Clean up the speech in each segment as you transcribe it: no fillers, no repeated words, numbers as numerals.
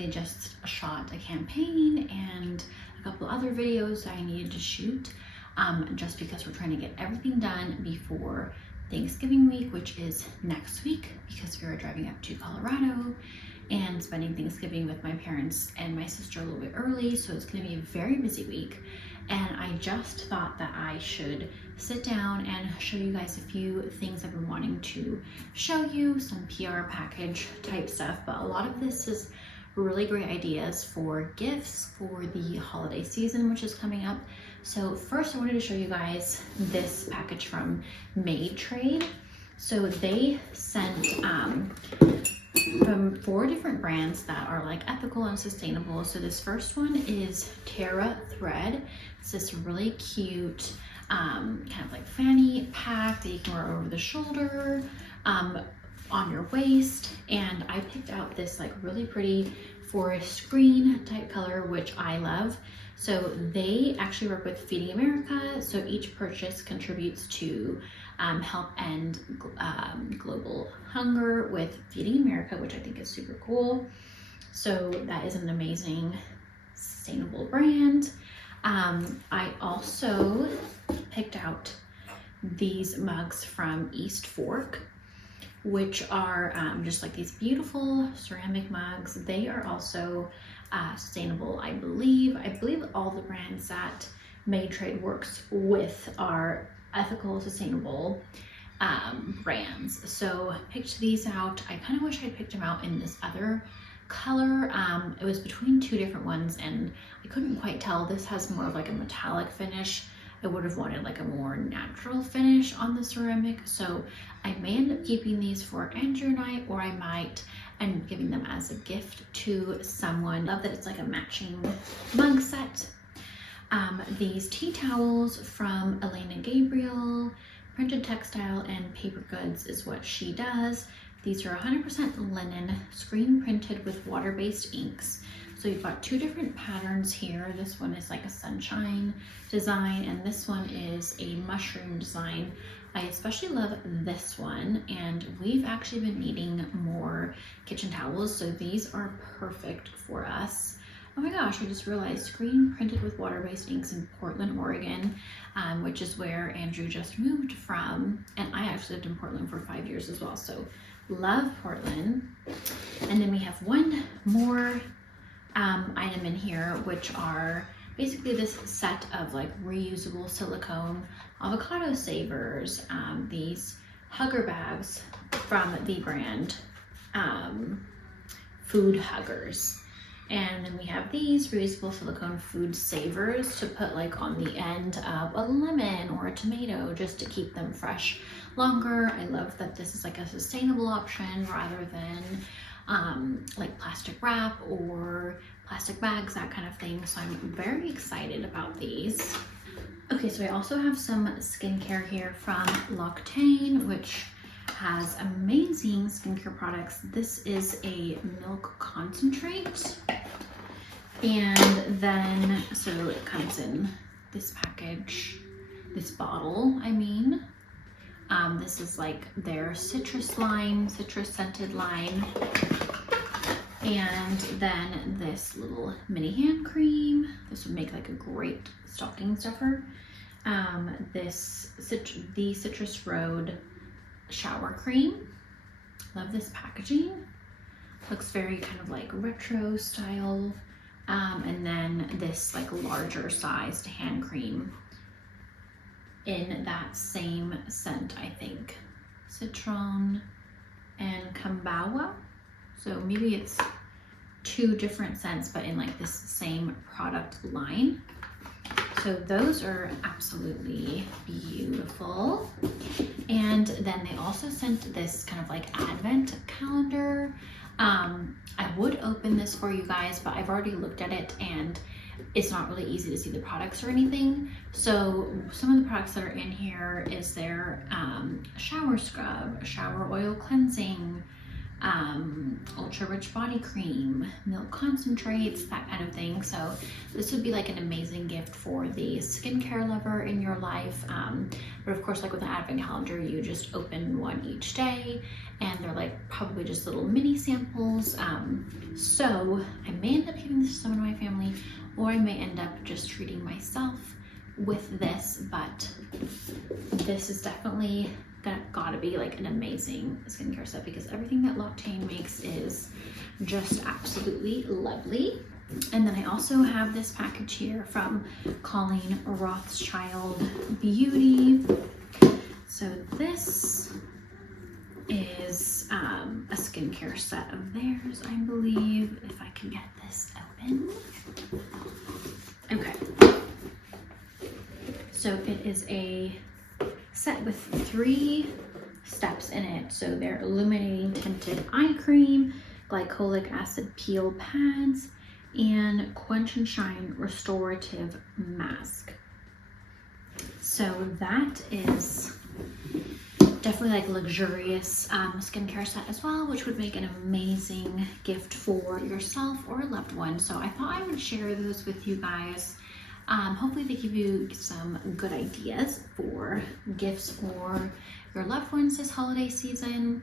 actually just shot a campaign and a couple other videos that I needed to shoot, just because we're trying to get everything done before Thanksgiving week, which is next week, because we are driving up to Colorado and spending Thanksgiving with my parents and my sister a little bit early. So it's going to be a very busy week. And I just thought that I should sit down and show you guys a few things I've been wanting to show you, some PR package type stuff. But a lot of this is really great ideas for gifts for the holiday season, which is coming up. So first I wanted to show you guys this package from Made Trade. So they sent from 4 different brands that are like ethical and sustainable. So this first one is Terra Thread. It's this really cute kind of like fanny pack that you can wear over the shoulder, on your waist. And I picked out this like really pretty forest green type color, which I love. So they actually work with Feeding America. So each purchase contributes to help end global hunger with Feeding America, which I think is super cool. So that is an amazing sustainable brand. I also picked out these mugs from East Fork, which are just like these beautiful ceramic mugs. They are also sustainable, I believe. I believe all the brands that Made Trade works with are ethical, sustainable brands. So I picked these out. I kind of wish I picked them out in this other color. It was between 2 different ones and I couldn't quite tell. This has more of like a metallic finish. I would have wanted like a more natural finish on the ceramic. So I may end up keeping these for Andrew and I, or I might end up giving them as a gift to someone. Love that it's like a matching mug set. These tea towels from Elena Gabriel. Printed textile and paper goods is what she does. These are 100% linen, screen printed with water-based inks. So you've got 2 different patterns here. This one is like a sunshine design, and this one is a mushroom design. I especially love this one, and we've actually been needing more kitchen towels, so these are perfect for us. Oh my gosh, I just realized screen printed with water-based inks in Portland, Oregon, which is where Andrew just moved from. And I actually lived in Portland for 5 years as well, so love Portland. And then we have one more item in here, which are basically this set of like reusable silicone avocado savers, these hugger bags from the brand Food Huggers. And then we have these reusable silicone food savers to put like on the end of a lemon or a tomato, just to keep them fresh longer. I love that this is like a sustainable option rather than like plastic wrap or plastic bags, that kind of thing. So I'm very excited about these. Okay, so I also have some skincare here from L'Occitane, which has amazing skincare products. This is a milk concentrate. And then, so it comes in this package, this bottle, I mean. This is like their citrus line, citrus scented line. And then this little mini hand cream. This would make like a great stocking stuffer. The Citrus Road shower cream. Love this packaging. Looks very kind of like retro style. And then this like larger sized hand cream in that same scent, I think. Citron and Kambawa. So maybe it's 2 different scents, but in like this same product line. So those are absolutely beautiful. And then they also sent this kind of like advent calendar. I would open this for you guys, but I've already looked at it and it's not really easy to see the products or anything. So some of the products that are in here is their shower scrub, shower oil cleansing, ultra rich body cream, milk concentrates, that kind of thing. So this would be like an amazing gift for the skincare lover in your life. But of course, like with an advent calendar, you just open one each day, and they're like probably just little mini samples. So I may end up giving this to someone in my family, or I may end up just treating myself with this, but this is definitely gotta be like an amazing skincare set, because everything that L'Occitane makes is just absolutely lovely. And then I also have this package here from Colleen Rothschild Beauty. So this is a skincare set of theirs, I believe, if I can get this open. Okay. So it is a set with 3 steps in it. So they're illuminating tinted eye cream, glycolic acid peel pads, and quench and shine restorative mask. So that is definitely like luxurious skincare set as well, which would make an amazing gift for yourself or a loved one. So I thought I would share those with you guys. Hopefully they give you some good ideas for gifts for your loved ones this holiday season.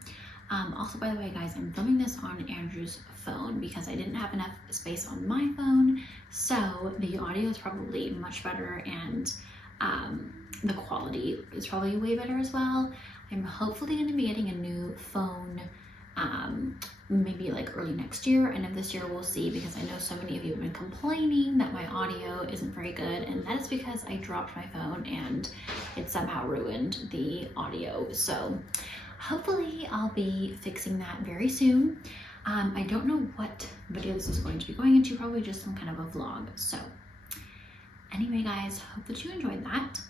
Also, by the way, guys, I'm filming this on Andrew's phone because I didn't have enough space on my phone. So the audio is probably much better, and the quality is probably way better as well. I'm hopefully going to be getting a new phone maybe like early next year, and of this year we'll see, because I know so many of you have been complaining that my audio isn't very good, and that is because I dropped my phone and it somehow ruined the audio. So hopefully I'll be fixing that very soon. I don't know what video this is going to be going into, probably just some kind of a vlog. So anyway, guys, hope that you enjoyed that.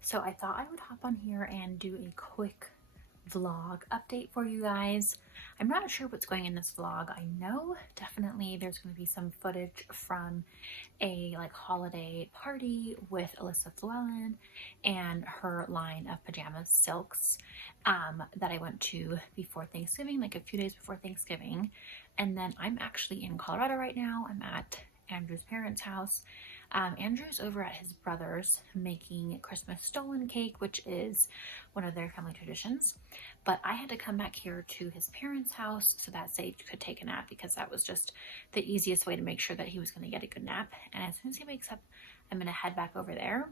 So I thought I would hop on here and do a quick vlog update for you guys. I'm not sure what's going in this vlog. I know definitely there's going to be some footage from a like holiday party with Alyssa Llewellyn and her line of pajamas, silks, that I went to before Thanksgiving, like a few days before Thanksgiving. And then I'm actually in Colorado right now. I'm at Andrew's parents' house. Andrew's over at his brother's making Christmas stolen cake, which is one of their family traditions. But I had to come back here to his parents' house so that Sage could take a nap, because that was just the easiest way to make sure that he was going to get a good nap. And as soon as he wakes up, I'm going to head back over there.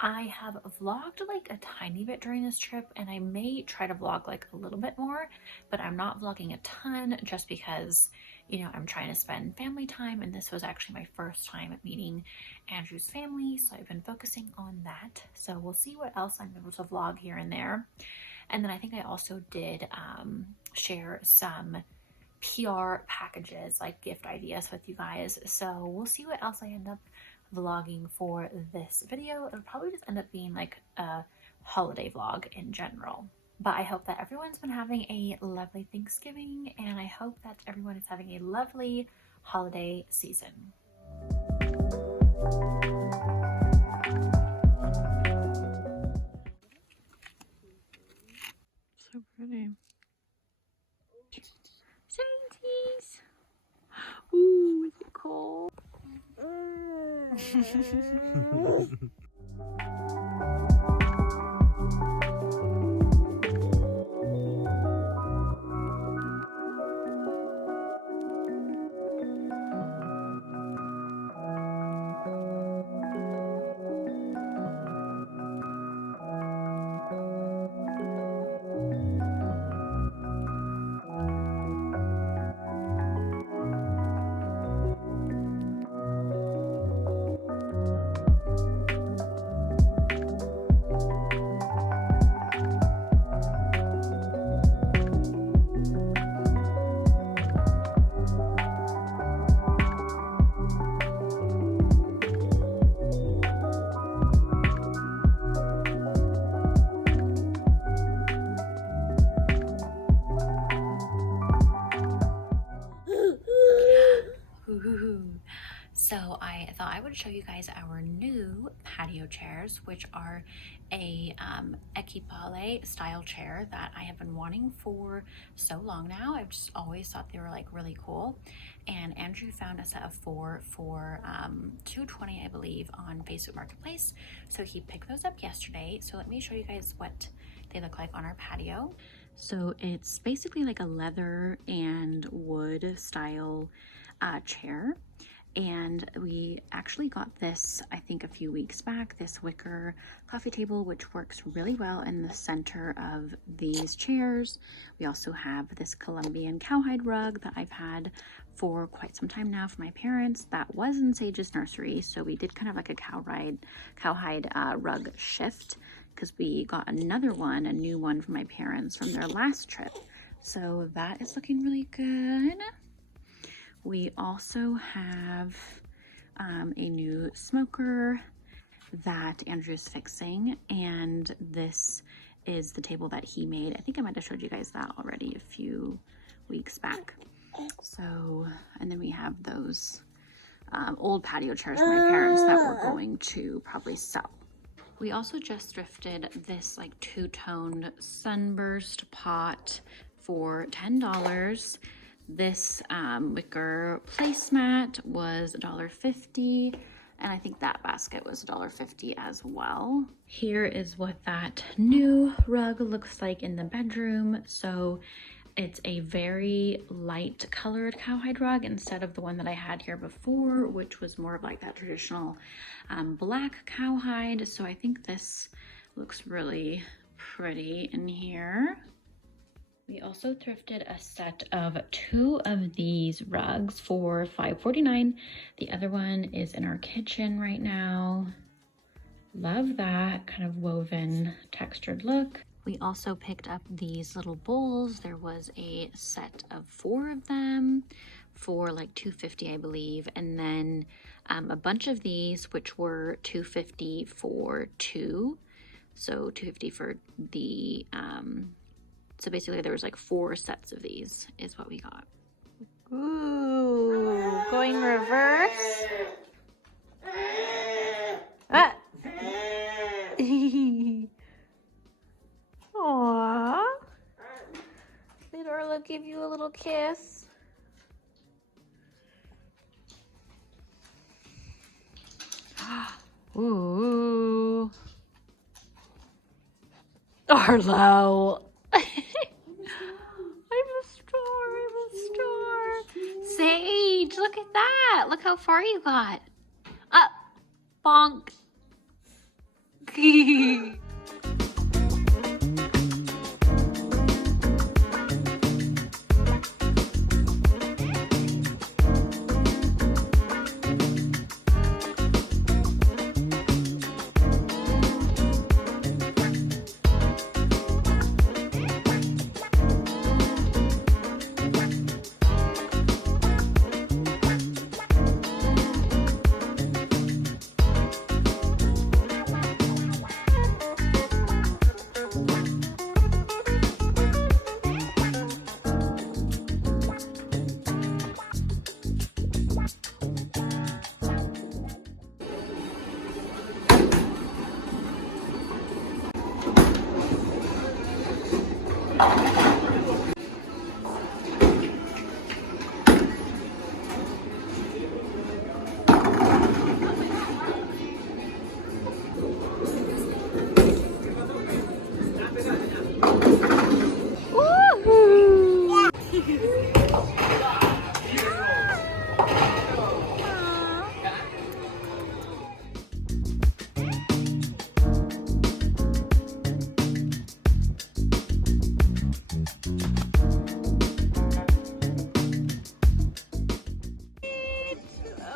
I have vlogged like a tiny bit during this trip, and I may try to vlog like a little bit more, but I'm not vlogging a ton just because, you know, I'm trying to spend family time, and this was actually my first time at meeting Andrew's family, so I've been focusing on that. So we'll see what else I'm able to vlog here and there. And then I think I also did share some PR packages, like gift ideas with you guys. So we'll see what else I end up vlogging for this video. It'll probably just end up being like a holiday vlog in general. But I hope that everyone's been having a lovely Thanksgiving, and I hope that everyone is having a lovely holiday season. So pretty. Sainties! Ooh, is it cold? I thought I would show you guys our new patio chairs, which are a Equipale style chair that I have been wanting for so long now. I've just always thought they were like really cool. And Andrew found a set of 4 for $220, I believe, on Facebook Marketplace. So he picked those up yesterday. So let me show you guys what they look like on our patio. So it's basically like a leather and wood style chair. And we actually got this, I think, a few weeks back, this wicker coffee table, which works really well in the center of these chairs. We also have this Colombian cowhide rug that I've had for quite some time now for my parents. That was in Sage's nursery, so we did kind of like a cowhide rug shift, because we got another one, a new one for my parents from their last trip. So that is looking really good. We also have a new smoker that Andrew's fixing, and this is the table that he made. I think I might have showed you guys that already a few weeks back. So, and then we have those old patio chairs from my parents that we're going to probably sell. We also just thrifted this like two-toned sunburst pot for $10. This wicker placemat was $1.50, and I think that basket was $1.50 as well. Here is what that new rug looks like in the bedroom. So it's a very light colored cowhide rug instead of the one that I had here before, which was more of like that traditional black cowhide. So I think this looks really pretty in here. We also thrifted a set of 2 of these rugs for $5.49. The other one is in our kitchen right now. Love that kind of woven textured look. We also picked up these little bowls. There was a set of 4 of them for like $2.50, I believe. And then a bunch of these, which were $2.50 for 2. So $2.50 for the, so basically there was like 4 sets of these is what we got. Ooh, going reverse. Ah. Aww. Did Orla give you a little kiss? Ooh. Arlo. Sage, look at that. Look how far you got. Up. Bonk.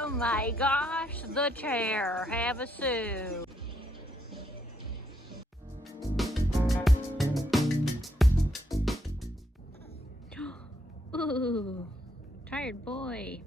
Oh my gosh, the chair, Havasu. Ooh, tired boy.